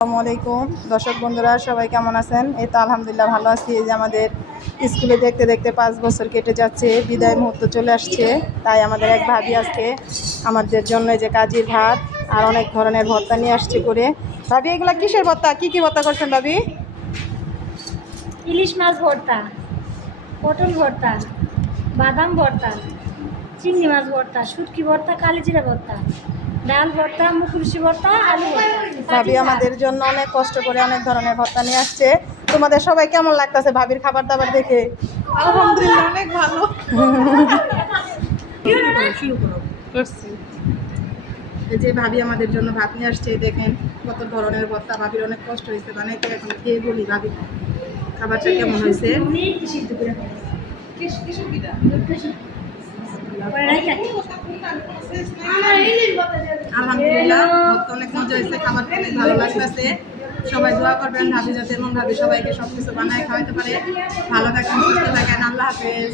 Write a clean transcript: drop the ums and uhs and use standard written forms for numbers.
আসসালামু আলাইকুম দর্শক বন্ধুরা, সবাই কেমন আছেন? এই তো আলহামদুলিল্লাহ ভালো আছি। এই যে আমাদের স্কুলে দেখতে দেখতে 5 বছর কেটে যাচ্ছে, বিদায় মুহূর্ত চলে আসছে। তাই আমাদের এক ভাবি আজকে আমাদের জন্য এই যে কাজির ভাত আর অনেক ধরনের ভর্তা নিয়ে আসছে করে। ভাবি, এগুলা কিসের ভর্তা? কি কি ভর্তা করছেন ভাবি? ইলিশ মাছ ভর্তা, পটল ভর্তা, বাদাম ভর্তা, চিংড়ি মাছ ভর্তা, শুটকি ভর্তা, কালিজিরা ভর্তা, ডাল ভর্তা, মুখরুশি ভর্তা, আলু ভর্তা। ভাবি আমাদের জন্য অনেক কষ্ট করে অনেক ধরনের ভর্তা নিয়ে আসছে। তোমাদের সবাই কেমন লাগতেছে ভাবির খাবার দাবার দেখে? আলহামদুলিল্লাহ অনেক ভালো। করছি। এই যে ভাবি আমাদের জন্য ভাত নিয়ে আসছে, দেখেন কত ধরনের ভর্তা। ভাবির অনেক কষ্ট হয়েছে বানাইতে। এখন খেয়ে বলি ভাবি খাবারটা কেমন হয়েছে। আলহামদুলিল্লাহ ভর্তা অনেক মজা হয়েছে, খাবার অনেক ভালো লাগতেছে। সবাই দোয়া করবেন ভাবি যাতে এমন ভাবি সবাইকে সবকিছু বানায় খাওয়াতে পারে। ভালো থাকেন, সুস্থ থাকেন, আল্লাহ হাফেজ।